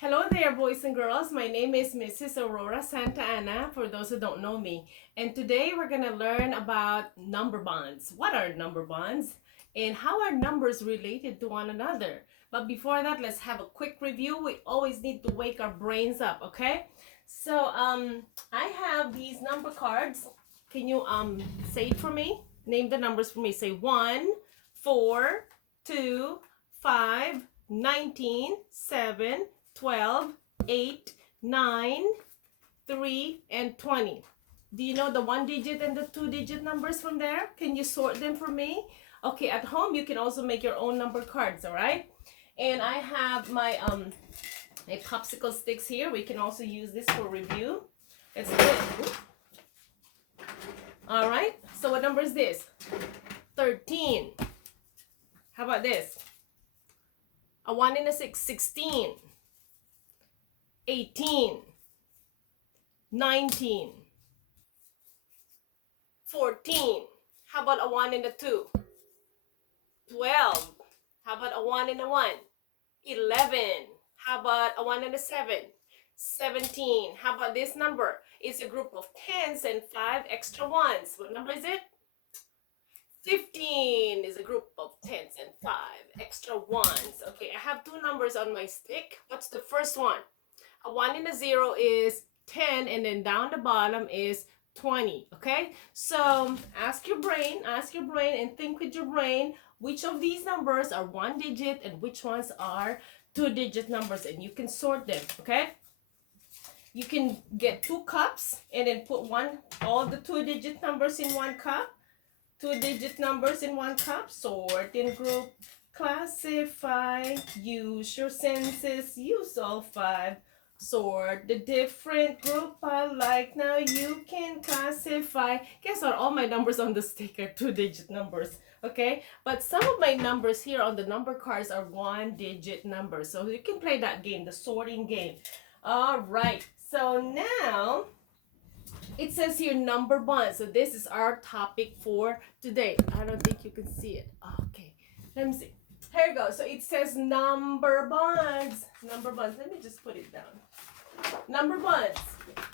Hello there, boys and girls. My name is Mrs. Aurora Santa Ana, for those who don't know me. And today we're going to learn about number bonds. What are number bonds? And how are numbers related to one another? But before that, let's have a quick review. We always need to wake our brains up, okay? So, I have these number cards. Can you say it for me? Name the numbers for me. Say 1, 4, 2, 5, 19, 7, 12, 8, 9, 3, and 20. Do you know the 1-digit and the 2-digit numbers from there? Can you sort them for me? Okay, at home you can also make your own number cards, all right? And I have my popsicle sticks here. We can also use this for review. Let's do it. All right, so what number is this? 13. How about this? A 1 and a 6, 16. 18, 19, 14. How about a 1 and a 2? 12. How about a 1 and a 1? 11. How about a 1 and a 7? 17. How about this number? It's a group of 10s and 5 extra ones. What number is it? 15 is a group of 10s and 5 extra ones. Okay, I have two numbers on my stick. What's the first one? A 1 and a 0 is 10, and then down the bottom is 20. Okay, so ask your brain and think with your brain which of these numbers are 1-digit and which ones are 2-digit numbers, and you can sort them. Okay, you can get 2 cups and then put all the 2-digit numbers in 1 cup, 2-digit numbers in 1 cup, sort in group, classify, use your senses, use all 5. Sort the different group alike. Now you can classify. Guess what? All my numbers on the stick are 2-digit numbers. Okay, but some of my numbers here on the number cards are 1-digit numbers. So you can play that game, the sorting game. All right. So now it says here number bonds. So this is our topic for today. I don't think you can see it. Okay, let me see. Here we go. So it says number bonds. Number bonds. Let me just put it down. Number bonds.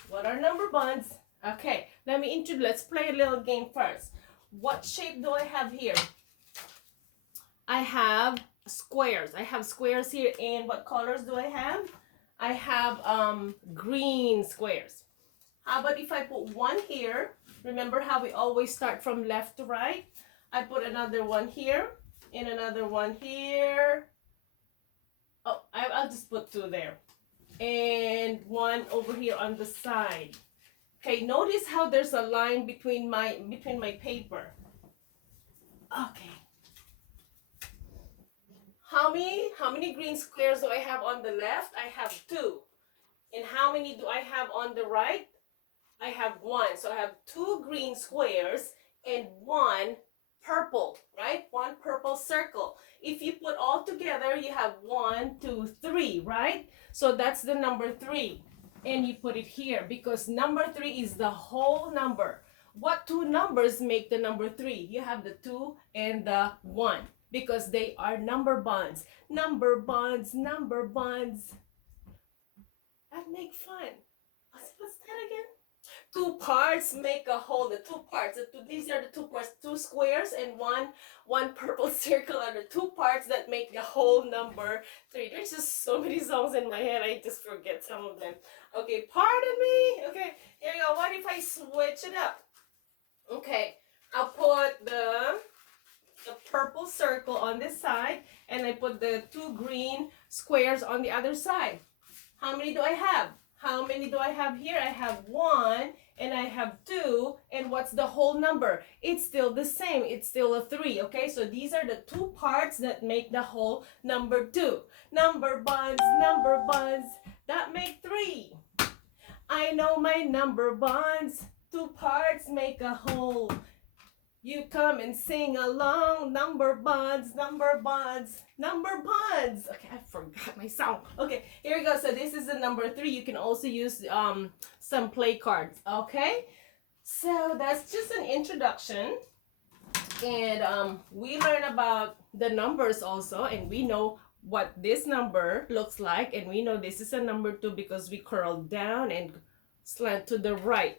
What are number bonds? Okay, let's play a little game first. What shape do I have here? I have squares. I have squares here. And what colors do I have? I have green squares. How about if I put one here? Remember how we always start from left to right? I put another one here and another one here. Oh, I'll just put 2 there. And one over here on the side. Okay, notice how there's a line between my paper. Okay. How many green squares do I have on the left? I have 2. And how many do I have on the right? I have 1. So I have 2 green squares and 1 purple, right? 1 purple circle. If you put all together, you have 1, 2, 3, right? So that's the number 3. And you put it here because number 3 is the whole number. What 2 numbers make the number 3? You have the 2 and the 1 because they are number bonds. Number bonds, number bonds. That make fun. What's that again? 2 parts make a whole. The 2 parts. These are the 2 parts. 2 squares and one purple circle are the 2 parts that make the whole number 3. There's just so many songs in my head. I just forget some of them. Okay, pardon me. Okay, here you go. What if I switch it up? Okay, I'll put the purple circle on this side and I put the 2 green squares on the other side. How many do I have? How many do I have here? I have 1 and I have 2. And what's the whole number? It's still the same. It's still a 3. Okay, so these are the 2 parts that make the whole number 2. Number bonds, that make 3. I know my number bonds. 2 parts make a whole. You come and sing along. Number bonds, number bonds, number bonds. Okay, I forgot my song. Okay, here we go. So this is the number 3. You can also use some play cards. Okay, so that's just an introduction. And we learn about the numbers also. And we know what this number looks like, and we know this is a number 2 because we curl down and slant to the right.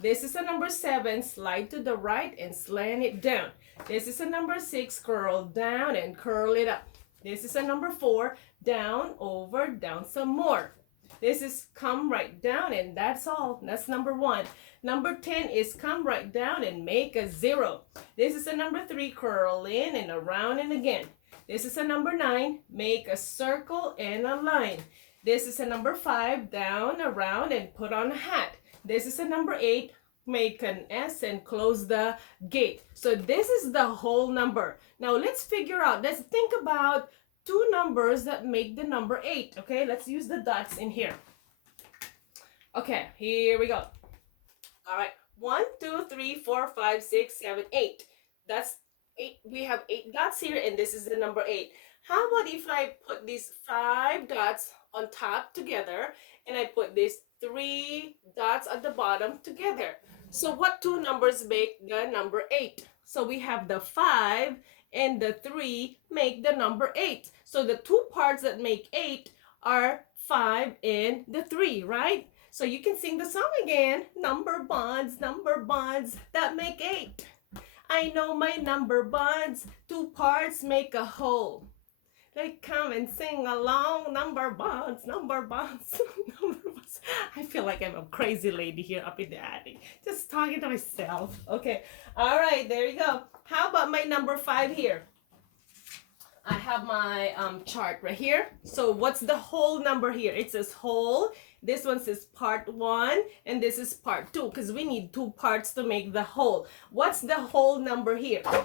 This is a number 7, slide to the right and slant it down. This is a number 6, curl down and curl it up. This is a number 4, down, over, down some more. This is come right down, and that's all. That's number 1. Number 10 is come right down and make a 0. This is a number 3, curl in and around and again. This is a number 9, make a circle and a line. This is a number 5, down, around, and put on a hat. This is a number 8, make an S and close the gate. So this is the whole number. Now let's figure out, let's think about two numbers that make the number 8. Okay, let's use the dots in here. Okay, here we go. All right, 1, 2, 3, 4, 5, 6, 7, 8. That's 8. We have 8 dots here, and this is the number 8. How about if I put these 5 dots on top together, and I put these 3 dots at the bottom together? So what two numbers make the number 8? So we have the 5 and the 3 make the number 8. So the two parts that make 8 are 5 and the 3, right? So you can sing the song again. Number bonds that make 8. I know my number bonds, two parts make a whole. They come and sing along, number bonds, number bonds, number bonds. I feel like I'm a crazy lady here up in the attic, just talking to myself. Okay, all right, there you go. How about my number 5 here? I have my chart right here. So what's the whole number here? It says whole. This one says part 1, and this is part 2, because we need 2 parts to make the whole. What's the whole number here? I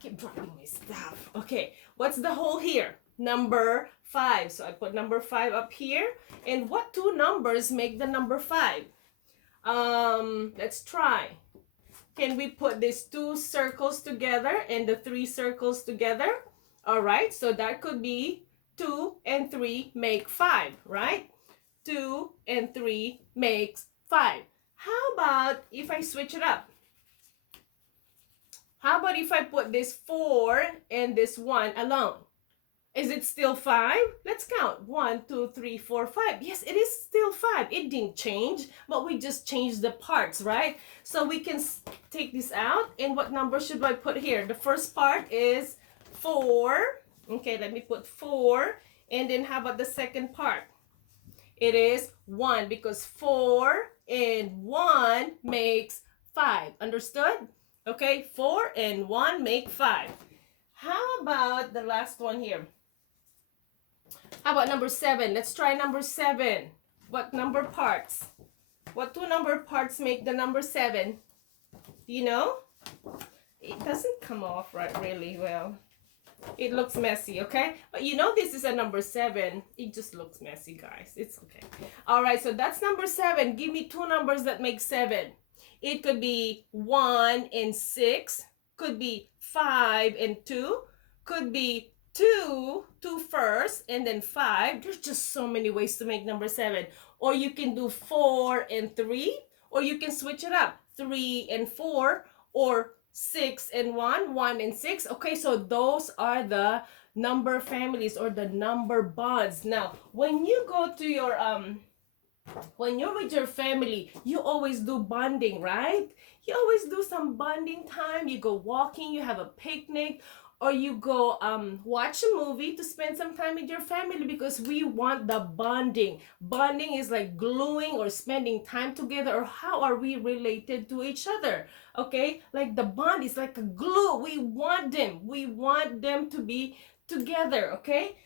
keep dropping my stuff. Okay, what's the whole here? Number 5. So I put number 5 up here. And what two numbers make the number 5? Let's try. Can we put these 2 circles together and the 3 circles together? All right, so that could be 2 and 3 make 5, right? 2 and 3 makes 5. How about if I switch it up? How about if I put this 4 and this 1 alone? Is it still 5? Let's count. 1, 2, 3, 4, 5. Yes, it is still 5. It didn't change, but we just changed the parts, right? So we can take this out. And what number should I put here? The first part is 4. Okay, let me put 4. And then how about the second part? It is 1, because 4 and 1 makes 5. Understood? Okay, 4 and 1 make 5. How about the last one here? How about number 7? Let's try number 7. What number parts? What two number parts make the number 7? Do you know? It doesn't come off right really well. It looks messy, okay? But you know this is a number 7. It just looks messy, guys. It's okay. All right, so that's number 7. Give me two numbers that make 7. It could be 1 and 6. Could be 5 and 2. Could be 2 first, and then 5. There's just so many ways to make number 7. Or you can do 4 and 3. Or you can switch it up. 3 and 4. Or 6 and 1, 1 and 6. Okay, so those are the number families or the number bonds. Now, when you go to your when you're with your family, you always do bonding, right? You always do some bonding time. You go walking, you have a picnic, or you go watch a movie to spend some time with your family, because we want the bonding. Bonding is like gluing or spending time together, or how are we related to each other? Okay, like the bond is like a glue. We want them to be together. Okay,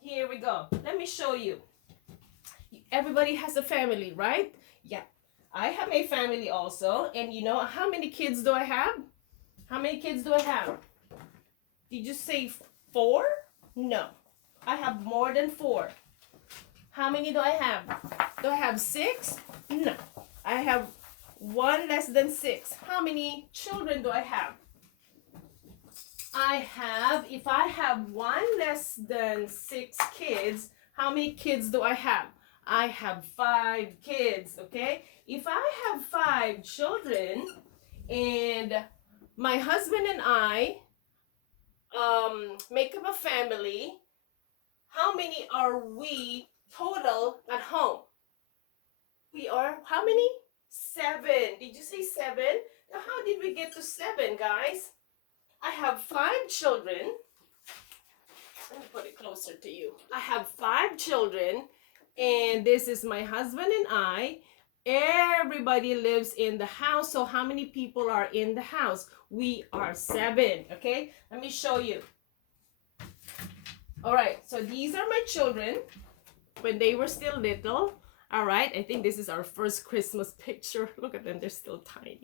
here we go. Let me show you. Everybody has a family, right? Yeah, I have a family also. And you know how many kids do I have? How many kids do I have? Did you say 4? No, I have more than 4. How many do I have? Do I have 6? No, I have 1 less than 6. How many children do I have? If I have 1 less than 6 kids, how many kids do I have? I have 5 kids, okay? If I have 5 children and my husband and I make up a family, how many are we total at home? We are how many? 7. Did you say 7? Now, how did we get to 7, guys? I have 5 children. Let me put it closer to you. I have 5 children, and this is my husband and I. Everybody lives in the house. So, how many people are in the house? We are 7. Okay, let me show you. All right, so these are my children when they were still little. All right, I think this is our first Christmas picture. Look at them, they're still tiny.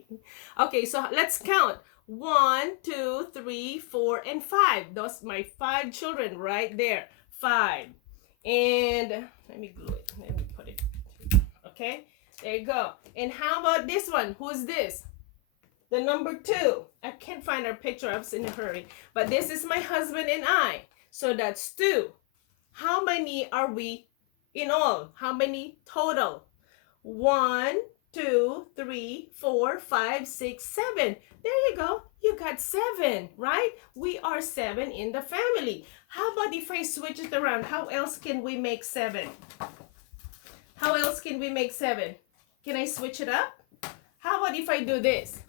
Okay, so let's count. 1, 2, 3, 4, and 5. Those my 5 children right there. 5. And let me glue it. Let me put it. Okay, there you go. And how about this one? Who's this? The number 2. I can't find our picture. I was in a hurry. But this is my husband and I. So that's 2. How many are we in all? How many total? 1, 2, 3, 4, 5, 6, 7. There you go. You got 7, right? We are 7 in the family. How about if I switch it around? How else can we make 7? How else can we make 7? Can I switch it up? How about if I do this?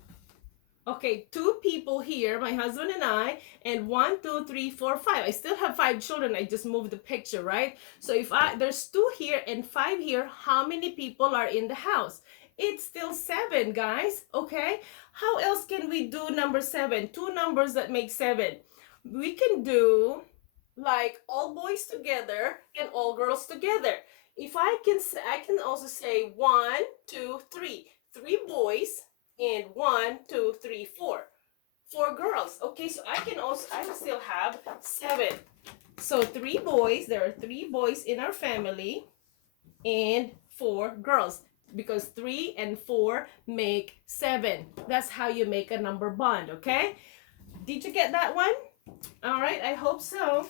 Okay, 2 people here, my husband and I, and 1, 2, 3, 4, 5. I still have 5 children. I just moved the picture, right? So if there's 2 here and 5 here, how many people are in the house? It's still 7, guys. Okay. How else can we do number 7? 2 numbers that make 7. We can do like all boys together and all girls together. If I can also say 1, 2, 3. 3 boys. And 1, 2, 3, 4. 4 girls. Okay, so I still have 7. So 3 boys, there are 3 boys in our family, and 4 girls. Because 3 and 4 make 7. That's how you make a number bond, okay? Did you get that one? All right, I hope so.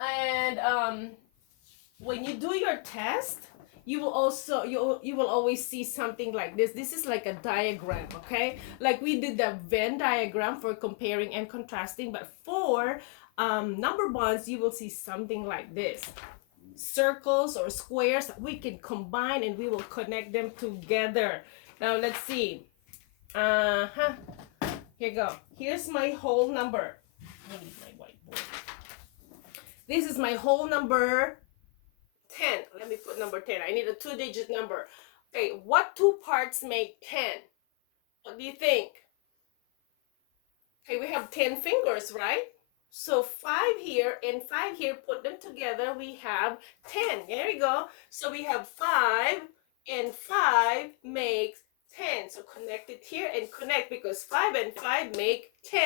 And when you do your test, you will also you will always see something like this. This is like a diagram, okay? Like we did the Venn diagram for comparing and contrasting, but for number bonds, you will see something like this. Circles or squares that we can combine and we will connect them together. Now let's see. Here you go. Here's my whole number. I need my whiteboard. This is my whole number 10. Let me put number 10. I need a 2-digit number. Okay, what 2 parts make 10? What do you think? Okay, we have 10 fingers, right? So 5 here and 5 here, put them together, we have 10. There you go. So we have 5 and 5 makes 10. So connect it here and connect because 5 and 5 make 10.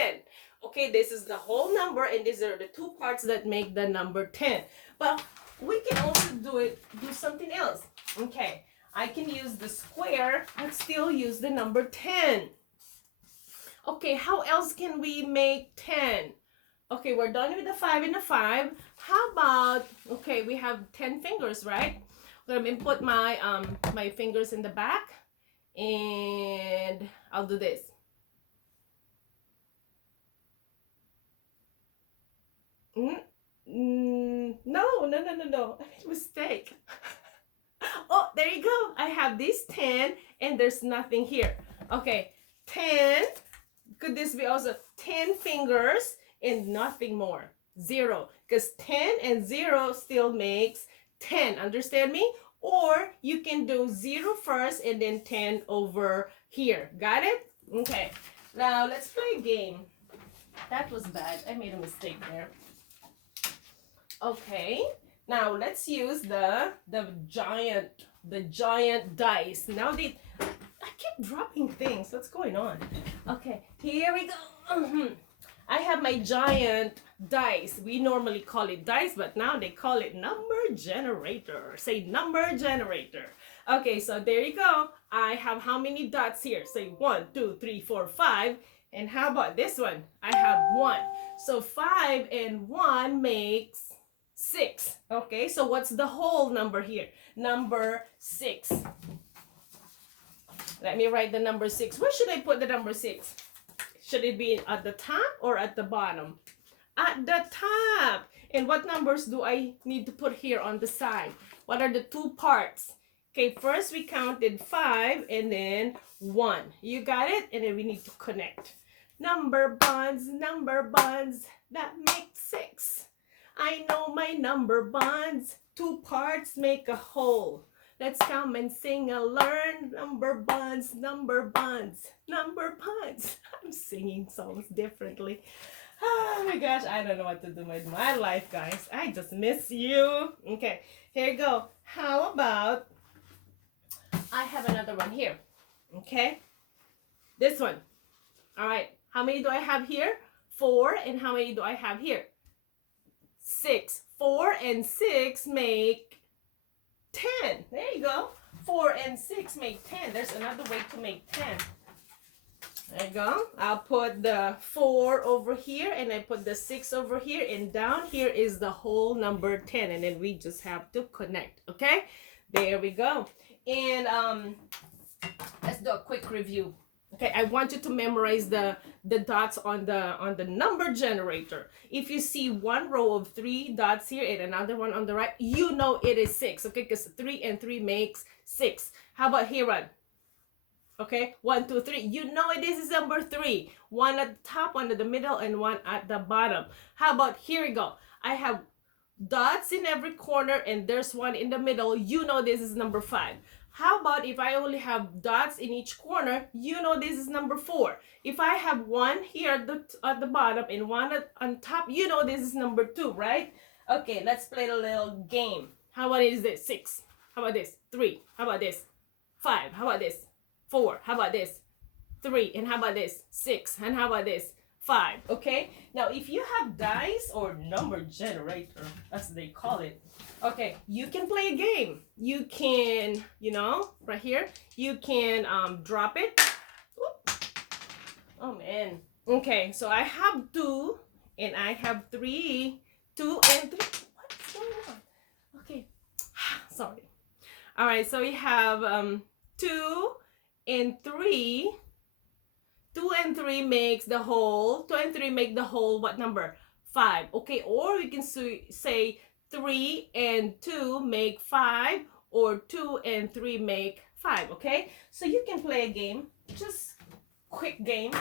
Okay, this is the whole number and these are the 2 parts that make the number 10. But we can also do something else. Okay, I can use the square but still use the number 10. Okay, how else can we make 10? Okay, we're done with the 5 and the 5. How about, okay, we have 10 fingers, right? Let me put my my fingers in the back and I'll do this. No. I made a mistake. Oh, there you go. I have this 10 and there's nothing here. Okay, 10. Could this be also 10 fingers and nothing more? 0. Because 10 and 0 still makes 10. Understand me? Or you can do 0 first and then 10 over here. Got it? Okay. Now let's play a game. That was bad. I made a mistake there. Okay. Now let's use the giant dice. Now I keep dropping things. What's going on? Okay, here we go. I have my giant dice. We normally call it dice, but now they call it number generator. Say number generator. Okay, so there you go. I have how many dots here? Say 1, 2, 3, 4, 5. And how about this one? I have 1. So 5 and 1 makes 6. Okay, so what's the whole number here? Number 6. Let me write the number 6. Where should I put the number 6? Should it be at the top or at the bottom? At the top. And what numbers do I need to put here on the side? What are the two parts? Okay, first we counted 5 and then 1. You got it? And then we need to connect. Number bonds, that make 6. I know my number bonds. Two parts make a whole. Let's come and sing and learn. Number bonds, number bonds, number bonds. I'm singing songs differently. Oh my gosh, I don't know what to do with my life, guys. I just miss you. Okay, here you go. How about I have another one here? Okay, this one. All right, how many do I have here? 4. And how many do I have here? 6. 4 and 6 make 10. There you go. 4 and 6 make 10. There's another way to make 10. There you go. I'll put the 4 over here and I put the 6 over here, and down here is the whole number 10, and then we just have to connect. Okay, there we go. And let's do a quick review. Okay, I want you to memorize the dots on the number generator. If you see one row of 3 dots here and another one on the right, you know it is 6. Okay, because 3 and 3 makes 6. How about here one? Okay, 1, 2, 3. You know it is number 3. One at the top, one at the middle, and one at the bottom. How about here we go? I have dots in every corner and there's one in the middle. You know this is number 5. How about if I only have dots in each corner? You know this is number 4. If I have one here at the bottom and one on top, you know this is number 2, right? Okay, let's play a little game. How about this? 6. How about this? 3. How about this? 5. How about this? 4. How about this? 3. And how about this? 6. And how about this? 5. Okay, now if you have dice or number generator, as they call it, okay, you can play a game. You can, right here, you can drop it. Oop. Oh man. Okay, so I have 2 and I have 3. 2 and 3. What's going on? Okay, sorry. All right, so we have 2 and 3. 2 and 3 makes the whole. 2 and 3 make the whole what number? 5. Okay, or we can say 3 and 2 make 5, or 2 and 3 make 5. Okay, so you can play a game, just quick game.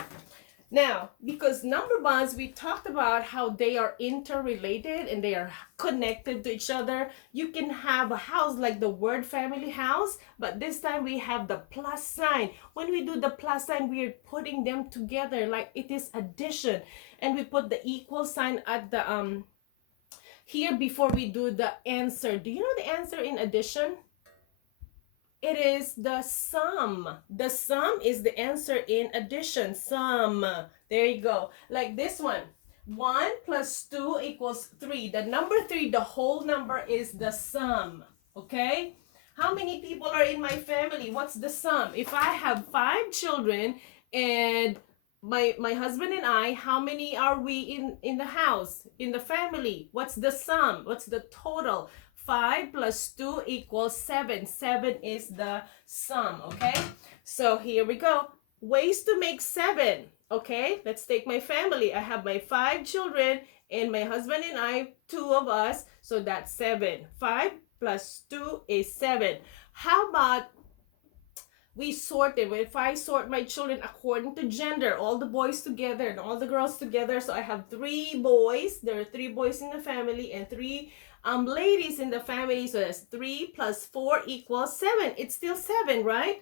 Now, because number bonds, we talked about how they are interrelated and they are connected to each other. You can have a house like the word family house, but this time we have the plus sign. When we do the plus sign, we are putting them together like it is addition, and we put the equal sign at the here before we do the answer. Do you know the answer in addition? It is the sum. The sum is the answer in addition. Sum. There you go. Like this one. 1 plus 2 equals 3. The number 3, the whole number, is the sum. Okay? How many people are in my family? What's the sum? If I have 5 children and my husband and I, how many are we in the house, in the family? What's the sum? What's the total? 5 plus 2 equals 7. 7 is the sum. Okay, so here we go. Ways to make 7. Okay, let's take my family. I have my 5 children and my husband and I, 2 of us, so that's 7. 5 plus 2 is 7. How about we sort them? If I sort my children according to gender, all the boys together and all the girls together, so I have 3 boys. There are 3 boys in the family and 3 ladies in the family, so that's 3 plus 4 equals 7. It's still 7, right?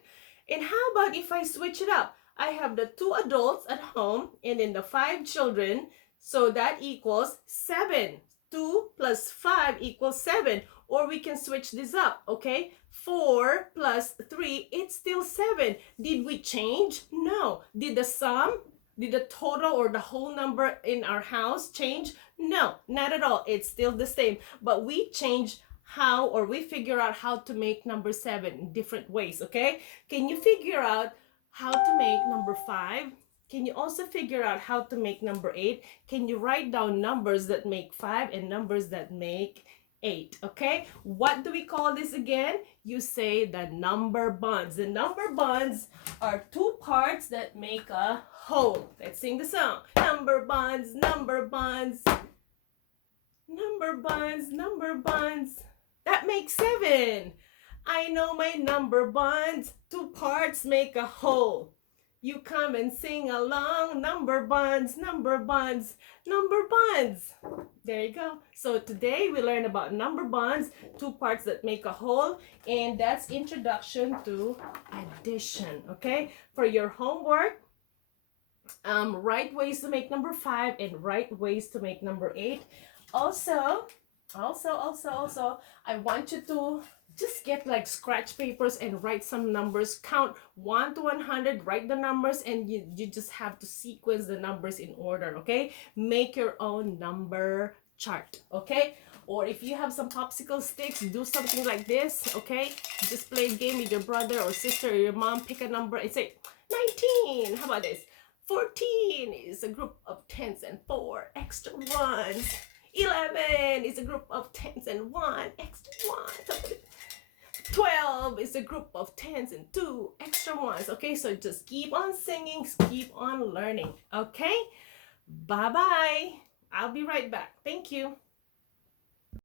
And how about if I switch it up? I have the 2 adults at home and then the 5 children, so that equals 7. 2 plus 5 equals 7. Or we can switch this up, okay? 4 plus 3, it's still 7. Did we change? No. Did the sum, did the total or the whole number in our house change? No, not at all. It's still the same. But we change how, or we figure out how to make number 7 in different ways, okay? Can you figure out how to make number 5? Can you also figure out how to make number 8? Can you write down numbers that make 5 and numbers that make 8. Okay, what do we call this again? You say the number bonds. The number bonds are two parts that make a whole. Let's sing the song. Number bonds, number bonds, number bonds, number bonds. That makes 7. I know my number bonds. Two parts make a whole. You come and sing along. Number bonds, number bonds, number bonds. There you go. So today we learn about number bonds, two parts that make a whole, and that's introduction to addition. Okay, for your homework, right ways to make number 5 and right ways to make number 8. Also, I want you to just get like scratch papers and write some numbers. Count 1 to 100, write the numbers, and you just have to sequence the numbers in order, okay? Make your own number chart, okay? Or if you have some popsicle sticks, do something like this, okay? Just play a game with your brother or sister or your mom, pick a number and say 19. How about this? 14 is a group of tens and 4 extra ones. 11 is a group of tens and 1 extra ones. 12 is a group of tens and 2 extra ones. Okay, so just keep on singing, keep on learning. Okay, bye bye. I'll be right back. Thank you.